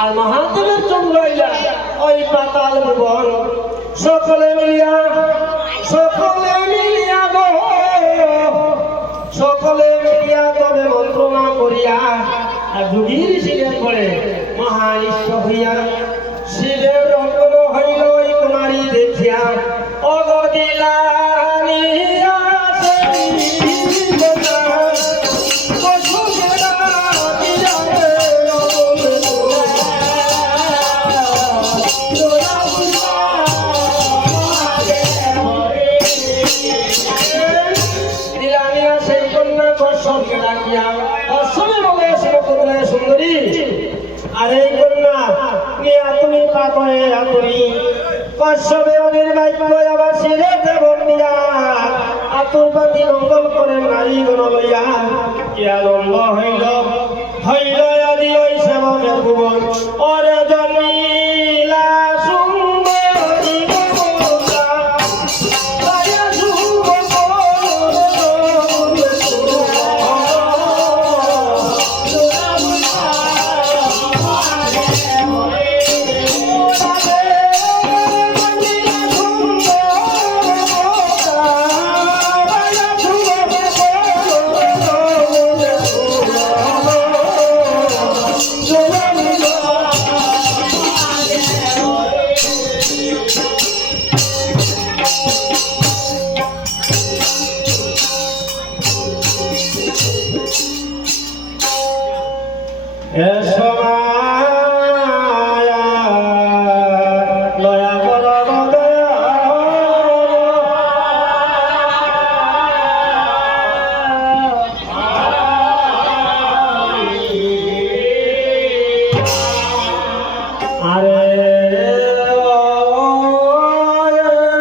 আর মহাদেবের চন্দ্রাইলা ওই পাতাল ভুবন সকলে মিলিয়া গো সকলে মিলিয়া তবে মন্ত্রণা করিয়া যুগীর শিবের পরে মহা ইষ্ট হইয়া শিবের রঙ্গন হইল ওই কুমারী দেখিয়া অগদিলানি সুন্দরী আর এই কন্যা তুমি পাতয়ে আতুরি কশ্যপে অনির্বাহিত আবার শিরে দেবন দিয়া আতুর পাতি মঙ্গল করে নারী গণ লইয়া কি আনন্দ হইল আদি ওই সেবকের ভুবন অরে জন্মিলা সুন্দরী Yes,